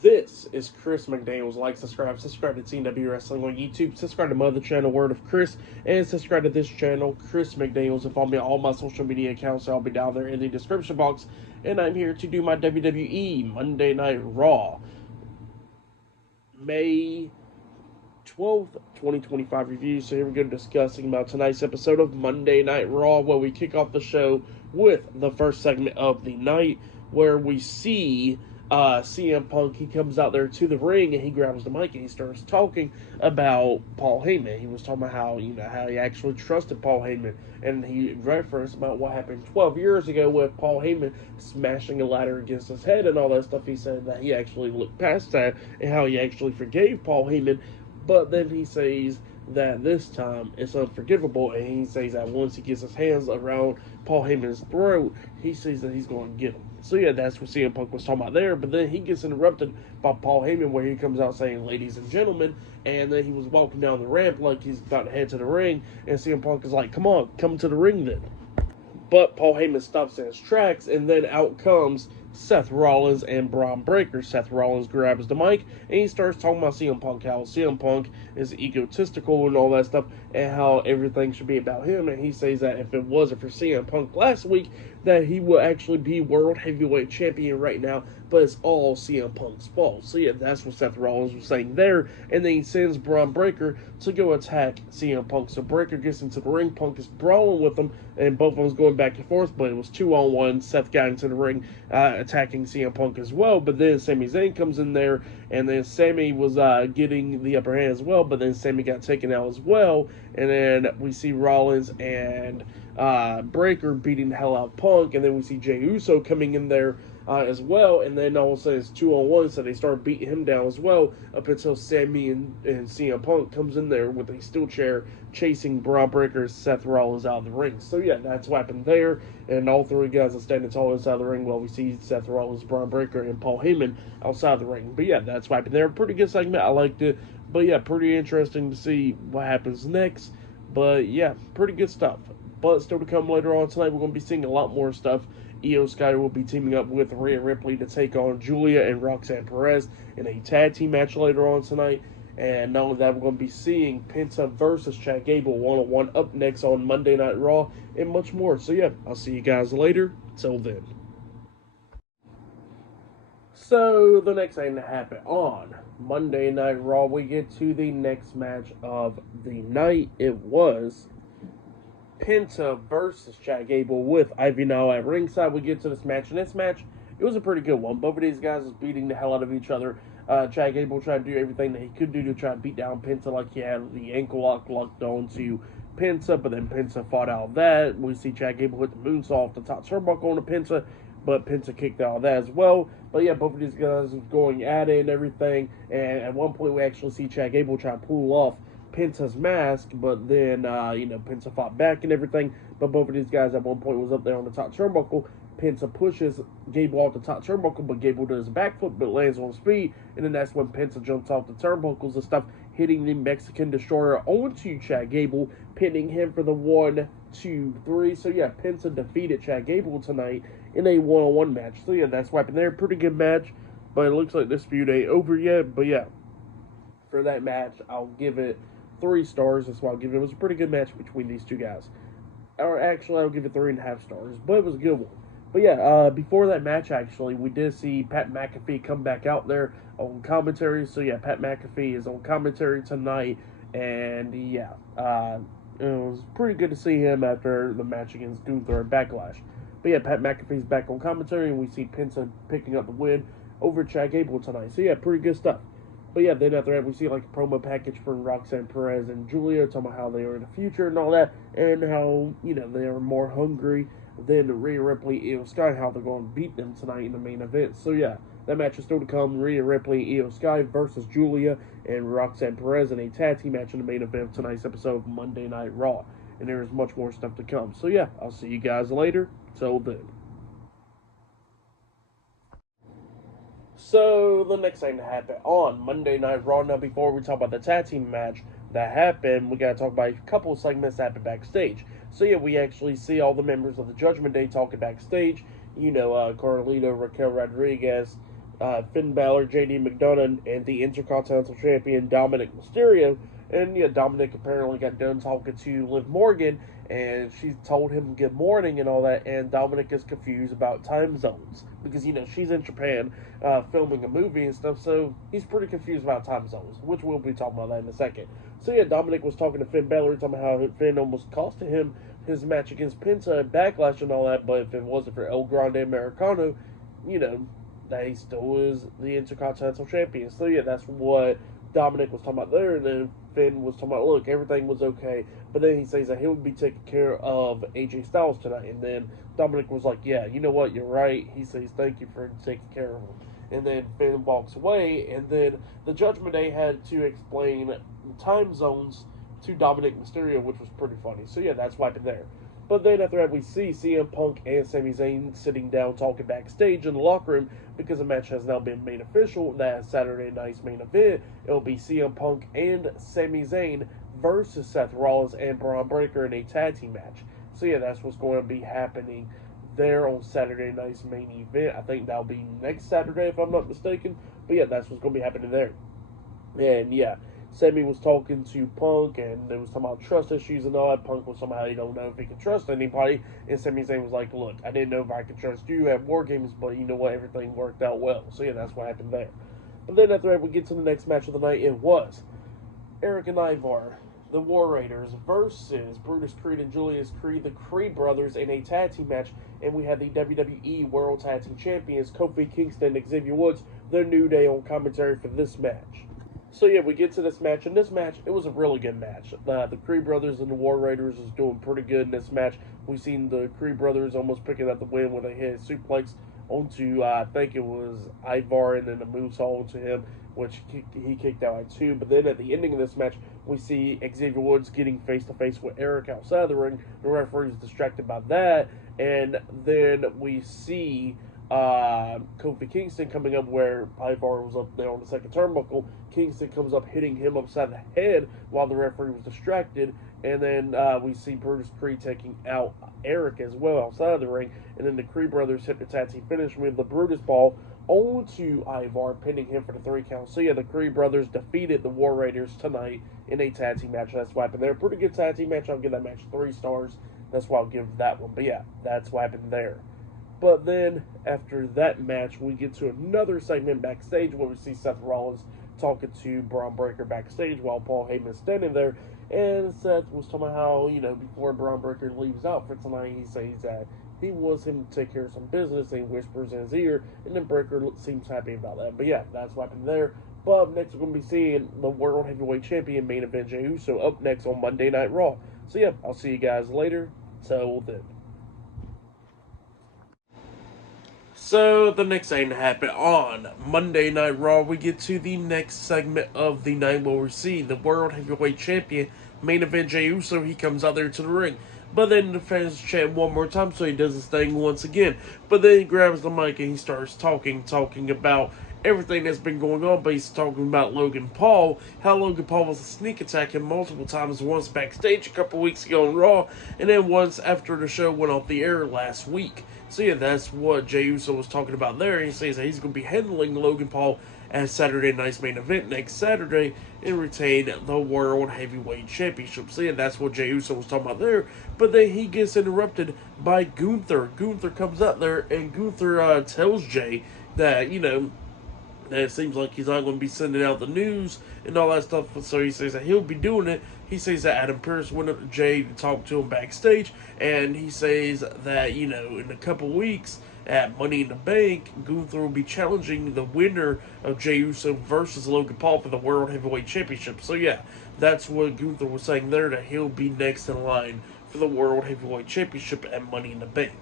This is Chris McDaniels. Like, subscribe to TW Wrestling on YouTube, subscribe to my other channel, Word of Chris, and subscribe to this channel, Chris McDaniels, and follow me on all my social media accounts. I'll be down there in the description box. And I'm here to do my WWE Monday Night Raw, May 12th, 2025 review. So here we go, discussing about tonight's episode of Monday Night Raw, where we kick off the show with the first segment of the night, where we see CM Punk. He comes out there to the ring and he grabs the mic and he starts talking about Paul Heyman. He was talking about how he actually trusted Paul Heyman, and he referenced about what happened 12 years ago with Paul Heyman smashing a ladder against his head and all that stuff. He said that he actually looked past that and how he actually forgave Paul Heyman, but then he says that this time it's unforgivable, and he says that once he gets his hands around Paul Heyman's throat, he says that he's going to get him. So yeah, that's what CM Punk was talking about there, but then he gets interrupted by Paul Heyman, where he comes out saying, "Ladies and gentlemen," and then he was walking down the ramp like he's about to head to the ring, and CM Punk is like, "Come on, come to the ring then." But Paul Heyman stops in his tracks, and then out comes Seth Rollins and Braun Breaker. Seth Rollins grabs the mic, and he starts talking about CM Punk, how CM Punk is egotistical and all that stuff, and how everything should be about him. And he says that if it wasn't for CM Punk last week, that he will actually be World Heavyweight Champion right now, but it's all CM Punk's fault. So yeah, that's what Seth Rollins was saying there, and then he sends Braun Breaker to go attack CM Punk. So Breaker gets into the ring, Punk is brawling with him, and both of them was going back and forth, but it was 2-on-1. Seth got into the ring, attacking CM Punk as well, but then Sami Zayn comes in there, and then Sami was getting the upper hand as well, but then Sami got taken out as well, and then we see Rollins and Breaker beating the hell out of Punk, and then we see Jey Uso coming in there as well, and then all of a sudden it's 2-on-1, so they start beating him down as well, up until Sami and CM Punk comes in there with a steel chair, chasing Braun Breaker, Seth Rollins out of the ring. So yeah, that's what happened there, and all three guys are standing tall inside the ring while we see Seth Rollins, Braun Breaker, and Paul Heyman outside the ring. But yeah, that's what happened there. Pretty good segment, I liked it, but yeah, pretty interesting to see what happens next. But yeah, pretty good stuff. But still to come later on tonight, we're going to be seeing a lot more stuff. Io Sky will be teaming up with Rhea Ripley to take on Giulia and Roxanne Perez in a tag team match later on tonight. And not only that, we're going to be seeing Penta versus Chad Gable one-on-one up next on Monday Night Raw, and much more. So yeah, I'll see you guys later. Till then. So the next thing to happen on Monday Night Raw, we get to the next match of the night. It was Penta versus Chad Gable with Ivy now at ringside. We get to this match, and this match, it was a pretty good one. Both of these guys was beating the hell out of each other. Chad Gable tried to do everything that he could do to try to beat down Penta, like he had the ankle lock locked on to Penta, but then Penta fought out of that. We see Chad Gable hit the moonsault off the top turnbuckle on the Penta, but Penta kicked out of that as well. But yeah, both of these guys was going at it and everything, and at one point we actually see Chad Gable try to pull off Penta's mask, but then Penta fought back and everything. But both of these guys at one point was up there on the top turnbuckle. Penta pushes Gable off the top turnbuckle, but Gable does a backflip, but lands on his feet, and then that's when Penta jumps off the turnbuckles and stuff, hitting the Mexican Destroyer onto Chad Gable, pinning him for the 1, 2, 3. So yeah, Penta defeated Chad Gable tonight in a one-on-one match. So yeah, that's what happened there. Pretty good match, but it looks like this feud ain't over yet. But yeah, for that match, I'll give it 3 stars. That's why I'll give it. It was a pretty good match between these two guys. Or actually, I'll give it 3.5 stars, but it was a good one. But yeah, before that match, actually, we did see Pat McAfee come back out there on commentary. So yeah, Pat McAfee is on commentary tonight, and yeah, it was pretty good to see him after the match against Gunther at Backlash. But yeah, Pat McAfee's back on commentary, and we see Penta picking up the win over Chad Gable tonight. So yeah, pretty good stuff. But yeah, then after that, we see like a promo package from Roxanne Perez and Giulia, talking about how they are in the future and all that, and how, they are more hungry than Rhea Ripley, Io Sky, how they're going to beat them tonight in the main event. So yeah, that match is still to come. Rhea Ripley, Io Sky versus Giulia and Roxanne Perez in a tag team match in the main event of tonight's episode of Monday Night Raw. And there is much more stuff to come. So yeah, I'll see you guys later. Till then. So, the next thing to happen on Monday Night Raw. Now, before we talk about the tag team match that happened, we got to talk about a couple of segments that happened backstage. So, yeah, we actually see all the members of the Judgment Day talking backstage. Carlito, Raquel Rodriguez, Finn Balor, JD McDonough, and the Intercontinental Champion Dominic Mysterio. And yeah, Dominic apparently got done talking to Liv Morgan, and she told him good morning and all that. And Dominic is confused about time zones because she's in Japan filming a movie and stuff, so he's pretty confused about time zones, which we'll be talking about that in a second. So yeah, Dominic was talking to Finn Balor, talking about how Finn almost cost him his match against Penta and Backlash and all that, but if it wasn't for El Grande Americano, that he still is the Intercontinental Champion. So yeah, that's what Dominic was talking about there, and then Finn was talking about, look, everything was okay, but then he says that he would be taking care of AJ Styles tonight, and then Dominic was like, yeah, you know what, you're right. He says, thank you for taking care of him. And then Finn walks away, and then the Judgment Day had to explain time zones to Dominic Mysterio, which was pretty funny. So yeah, that's what happened there. But then after that, we see CM Punk and Sami Zayn sitting down talking backstage in the locker room because the match has now been made official. That Saturday night's main event, it will be CM Punk and Sami Zayn versus Seth Rollins and Braun Breaker in a tag team match. So yeah, that's what's going to be happening there on Saturday night's main event. I think that'll be next Saturday if I'm not mistaken. But yeah, that's what's going to be happening there. And yeah, Sammy was talking to Punk, and they was talking about trust issues and all that. Punk was somehow he don't know if he can trust anybody, and Sami Zayn was like, look, I didn't know if I could trust you at War Games, but you know what, everything worked out well. So yeah, that's what happened there. But then after that, we get to the next match of the night. It was Eric and Ivar, the War Raiders, versus Brutus Creed and Julius Creed, the Creed brothers, in a tag team match. And we had the WWE World Tag Team Champions, Kofi Kingston and Xavier Woods, the New Day, on commentary for this match. So yeah, we get to this match, and this match, it was a really good match. The Creed brothers and the War Raiders is doing pretty good in this match. We've seen the Creed brothers almost picking up the win when they hit a suplex onto, I think it was Ivar, and then a moonsault onto him, which he kicked out at 2. But then at the ending of this match, we see Xavier Woods getting face-to-face with Eric outside of the ring. The referee is distracted by that, and then we see Kofi Kingston coming up where Ivar was up there on the second turnbuckle. Kingston comes up hitting him upside the head while the referee was distracted, and then we see Brutus Creed taking out Eric as well outside of the ring, and then the Creed brothers hit the tag team finish with the Brutus ball onto Ivar, pinning him for the 3 count. So yeah, the Creed brothers defeated the War Raiders tonight in a tag team match. That's what happened there. Pretty good tag team match. I'll give that match 3 stars. That's why I'll give that one. But yeah, that's what happened there. But then, after that match, we get to another segment backstage where we see Seth Rollins talking to Braun Breaker backstage while Paul Heyman's standing there. And Seth was talking about how, before Braun Breaker leaves out for tonight, he says that he wants him to take care of some business, and he whispers in his ear, and then Breaker seems happy about that. But yeah, that's what happened there. But next we're going to be seeing the World Heavyweight Champion main event, Jey Uso, up next on Monday Night Raw. So yeah, I'll see you guys later. Till then. So, the next thing to happen on Monday Night Raw, we get to the next segment of the night where we see the World Heavyweight Champion main event, Jey Uso. He comes out there to the ring. But then the fans chant one more time, so he does his thing once again. But then he grabs the mic and he starts talking about everything that's been going on. But he's talking about Logan Paul, how Logan Paul was a sneak attack him multiple times, once backstage a couple weeks ago on Raw, and then once after the show went off the air last week. So yeah, that's what Jey Uso was talking about there. He says that he's going to be handling Logan Paul at Saturday night's main event next Saturday and retain the World Heavyweight Championship. So yeah, that's what Jey Uso was talking about there. But then he gets interrupted by Gunther. Gunther comes up there, and Gunther tells Jey that, that it seems like he's not going to be sending out the news and all that stuff. So he says that he'll be doing it. He says that Adam Pearce went up to Jey to talk to him backstage, and he says that, in a couple weeks at Money in the Bank, Gunther will be challenging the winner of Jey Uso versus Logan Paul for the World Heavyweight Championship. So yeah, that's what Gunther was saying there, that he'll be next in line for the World Heavyweight Championship at Money in the Bank.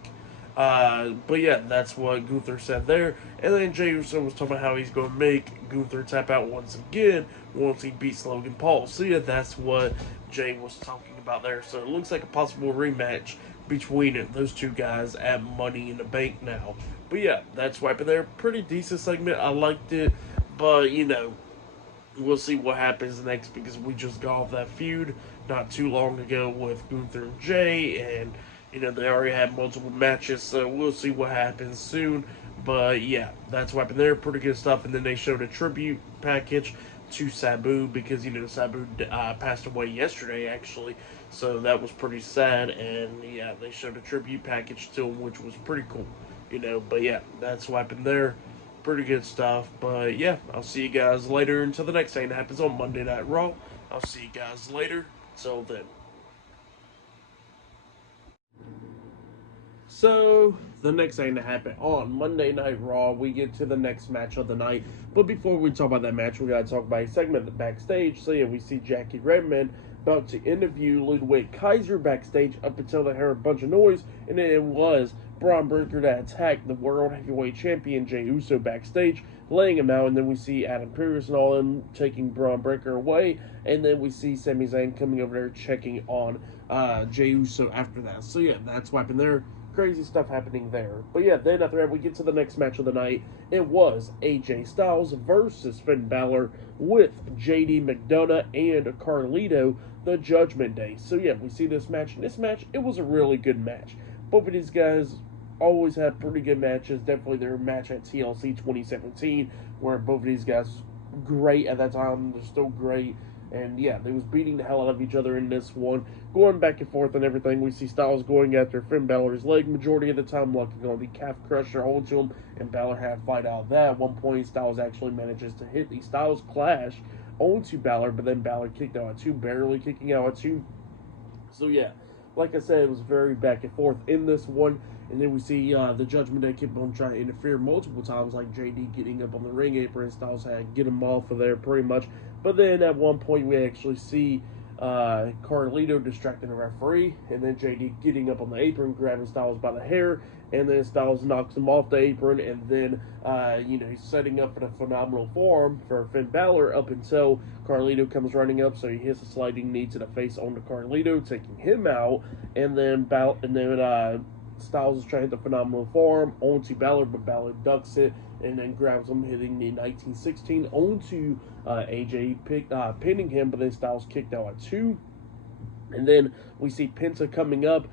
But yeah, that's what Gunther said there. And then Jey Uso was talking about how he's going to make Gunther tap out once again once he beats Logan Paul. So yeah, that's what Jey was talking about there. So it looks like a possible rematch between those two guys at Money in the Bank now. But yeah, that's what happened there. Pretty decent segment. I liked it. But, we'll see what happens next, because we just got off that feud not too long ago with Gunther and Jey, and they already had multiple matches, so we'll see what happens soon. But yeah, that's what happened there. Pretty good stuff. And then they showed a tribute package to Sabu because Sabu passed away yesterday actually, so that was pretty sad. And yeah, they showed a tribute package to him, which was pretty cool. But yeah, that's what happened there. Pretty good stuff. But yeah, I'll see you guys later until the next thing that happens on Monday Night Raw. I'll see you guys later. Till then. So, the next thing to happen on Monday Night Raw, we get to the next match of the night. But before we talk about that match, we got to talk about a segment of the backstage. So, yeah, we see Jackie Redmond about to interview Ludwig Kaiser backstage up until they heard a bunch of noise. And then it was Braun Breaker that attacked the World Heavyweight Champion Jey Uso backstage, laying him out. And then we see Adam Pearce and all them taking Braun Breaker away. And then we see Sami Zayn coming over there checking on Jey Uso after that. So, yeah, that's what happened there. Crazy stuff happening there. But yeah, then after that, we get to the next match of the night. It was AJ Styles versus Finn Balor with JD McDonough and Carlito, the Judgment Day. So yeah, we see this match. This match, it was a really good match. Both of these guys always had pretty good matches. Definitely their match at TLC 2017, where both of these guys great at that time. They're still great. And yeah, they was beating the hell out of each other in this one, going back and forth and everything. We see Styles going after Finn Balor's leg majority of the time, looking on the calf crusher hold to him, and Balor had a fight out of that. At one point, Styles actually manages to hit the Styles Clash onto Balor, but then Balor kicked out at two, barely kicking out at two. So yeah, like I said, it was very back and forth in this one. And then we see the Judgment Day keep on trying to interfere multiple times, like JD getting up on the ring apron. Styles had to get him off of there pretty much. But then at one point we actually see Carlito distracting the referee, and then JD getting up on the apron, grabbing Styles by the hair, and then Styles knocks him off the apron, and then he's setting up for the phenomenal forearm for Finn Balor up until Carlito comes running up, so he hits a sliding knee to the face onto Carlito, taking him out, and then Styles is trying to hit the phenomenal forearm onto Balor, but Balor ducks it and then grabs him, hitting the 1916 onto AJ, pinning him, but then Styles kicked out at two. And then we see Penta coming up,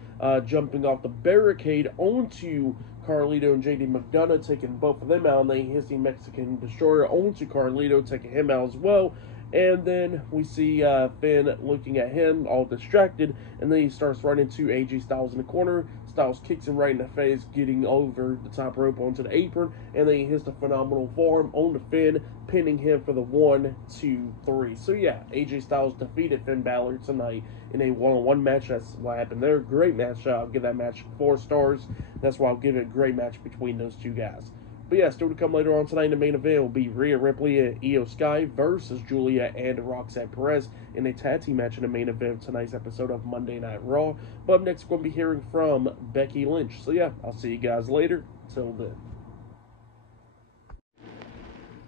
jumping off the barricade onto Carlito and JD McDonough, taking both of them out, and then he hits the Mexican Destroyer onto Carlito, taking him out as well. And then we see Finn looking at him, all distracted, and then he starts running to AJ Styles in the corner. Styles kicks him right in the face, getting over the top rope onto the apron, and then he hits the phenomenal forearm on the Finn, pinning him for the 1, 2, 3. So yeah, AJ Styles defeated Finn Balor tonight in a one-on-one match. That's what happened there. Great match. I'll give that match 4 stars. That's why I'll give it a great match between those two guys. But yeah, still to come later on tonight in the main event will be Rhea Ripley and Io Sky versus Giulia and Roxanne Perez in a tag team match in the main event of tonight's episode of Monday Night Raw. But up next, we're going to be hearing from Becky Lynch. So yeah, I'll see you guys later. Till then.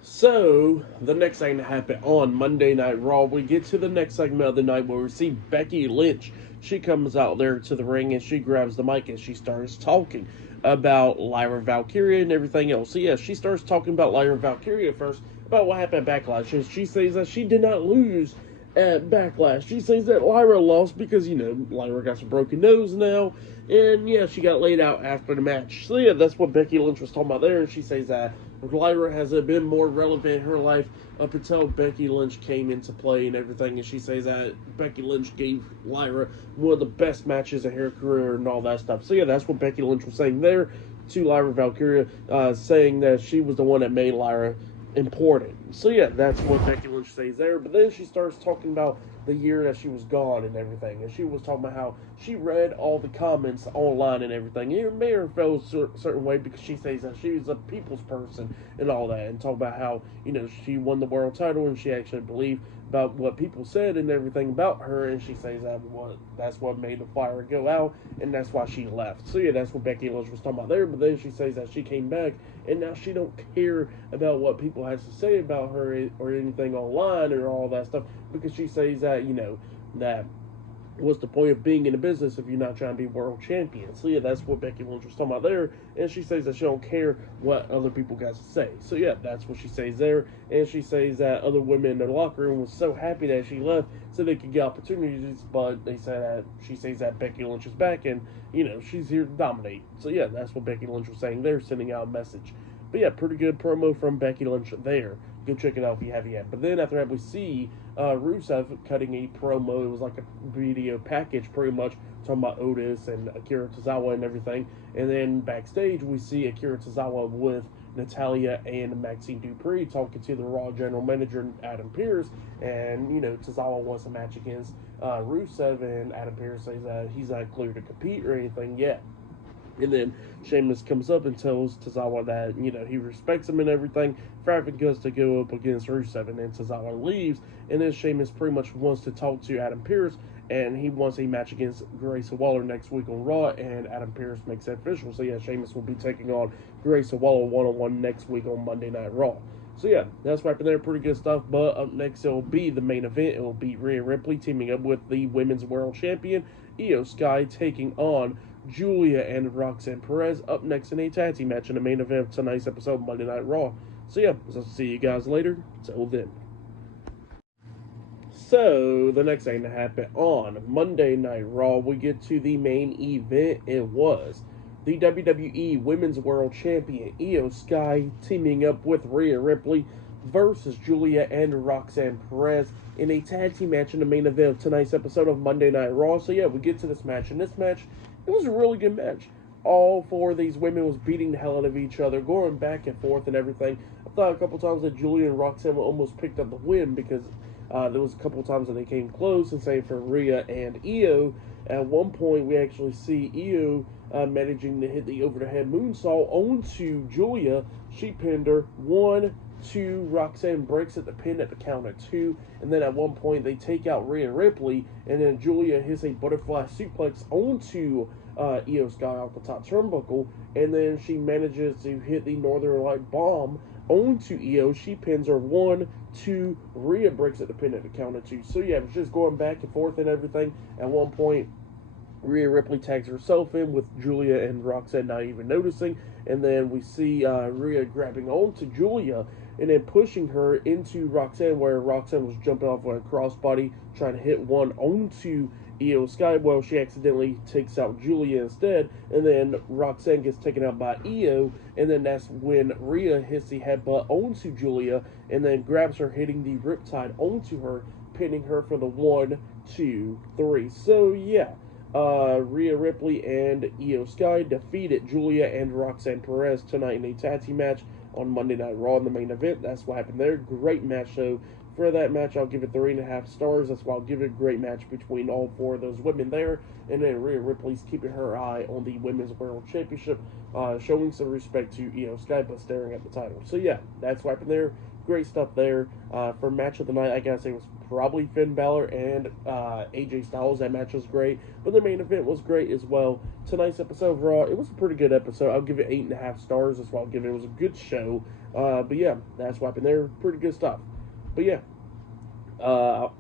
So, the next thing to happen on Monday Night Raw, we get to the next segment of the night where we see Becky Lynch. She comes out there to the ring and she grabs the mic and she starts talking about Lyra Valkyria and everything else. So yeah, she starts talking about Lyra Valkyria first, about what happened at Backlash. And she says that she did not lose at Backlash. She says that Lyra lost because, Lyra got some broken nose now. And yeah, she got laid out after the match. So yeah, that's what Becky Lynch was talking about there. And she says that Lyra has been more relevant in her life up until Becky Lynch came into play and everything. And she says that Becky Lynch gave Lyra one of the best matches of her career and all that stuff. So yeah, that's what Becky Lynch was saying there to Lyra Valkyria, saying that she was the one that made Lyra important. So yeah, that's what Becky Lynch says there. But then she starts talking about the year that she was gone and everything, and she was talking about how she read all the comments online and everything. It made her feel a certain way because she says that she's a people's person and all that, and talk about how she won the world title and she actually believed about what people said and everything about her, and she says that's what made the fire go out, and that's why she left. So yeah, that's what Becky Lynch was talking about there. But then she says that she came back and now she don't care about what people has to say about her or anything online or all that stuff, because she says that that what's the point of being in the business if you're not trying to be world champion? So yeah, that's what Becky Lynch was talking about there, and she says that she don't care what other people got to say. So yeah, that's what she says there, and she says that other women in the locker room was so happy that she left so they could get opportunities, but they said that she says that Becky Lynch is back and she's here to dominate. So yeah, that's what Becky Lynch was saying there, sending out a message. But yeah, pretty good promo from Becky Lynch there. Go check it out if you haven't yet. But then after that, we see Rusev cutting a promo. It was like a video package, pretty much, talking about Otis and Akira Tozawa and everything. And then backstage, we see Akira Tozawa with Natalya and Maxine Dupree talking to the Raw general manager, Adam Pearce. And, Tozawa wants a match against Rusev, and Adam Pearce says that he's not clear to compete or anything yet. And then Sheamus comes up and tells Tozawa that, he respects him and everything. Fabric goes to go up against Rusev, and then Tozawa leaves. And then Sheamus pretty much wants to talk to Adam Pearce, and he wants a match against Grayson Waller next week on Raw, and Adam Pearce makes that official. So, yeah, Sheamus will be taking on Grayson Waller one-on-one next week on Monday Night Raw. So, yeah, that's right there. Pretty good stuff. But up next, it will be the main event. It will be Rhea Ripley teaming up with the Women's World Champion, Io Sky, taking on Giulia and Roxanne Perez up next in a tag team match in the main event of tonight's episode of Monday Night Raw. So yeah, I'll see you guys later. Till then. So, the next thing to happen on Monday Night Raw, we get to the main event. It was the WWE Women's World Champion, Io Sky, teaming up with Rhea Ripley versus Giulia and Roxanne Perez in a tag team match in the main event of tonight's episode of Monday Night Raw. So yeah, we get to this match, and this match, it was a really good match. All four of these women was beating the hell out of each other, going back and forth and everything. I thought a couple times that Giulia and Roxanne almost picked up the win because there was a couple times that they came close, and same for Rhea and Io. At one point, we actually see Io managing to hit the over-the-head moonsault onto Giulia. She pinned her. 1, 2, Roxanne breaks at the pin at the count of 2, and then at one point they take out Rhea Ripley, and then Giulia hits a butterfly suplex onto Io Sky off the top turnbuckle, and then she manages to hit the Northern Light bomb onto Io. She pins her. 1, 2, Rhea breaks at the pin at the count of 2. So yeah, it was just going back and forth and everything. At one point, Rhea Ripley tags herself in with Giulia and Roxanne not even noticing, and then we see Rhea grabbing onto Giulia and then pushing her into Roxanne, where Roxanne was jumping off with a crossbody, trying to hit one onto Io Sky. Well, she accidentally takes out Giulia instead, and then Roxanne gets taken out by Io, and then that's when Rhea hits the headbutt onto Giulia, and then grabs her, hitting the Riptide onto her, pinning her for the 1, 2, 3. So, yeah. Rhea Ripley and Io Sky defeated Giulia and Roxanne Perez tonight in a tag team match on Monday Night Raw in the main event. That's what happened there. Great match, though. For that match, I'll give it 3.5 stars. That's why I'll give it a great match between all four of those women there. And then Rhea Ripley's keeping her eye on the Women's World Championship, showing some respect to Io Sky, but staring at the title. So, yeah, that's what happened there. Great stuff there. For match of the night, I gotta say it was probably Finn Balor and AJ Styles. That match was great, but the main event was great as well. Tonight's episode of Raw, it was a pretty good episode. I'll give it 8.5 stars. That's why I'll give it. It was a good show. But yeah, that's what happened there. Pretty good stuff. But yeah,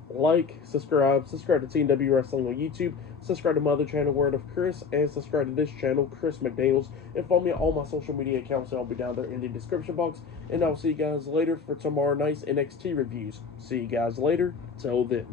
like, subscribe to TNW Wrestling on YouTube, subscribe to my other channel, Word of Chris, and subscribe to this channel, Chris McDaniels, and follow me on all my social media accounts, and I'll be down there in the description box, and I'll see you guys later for tomorrow night's NXT reviews. See you guys later. Till then.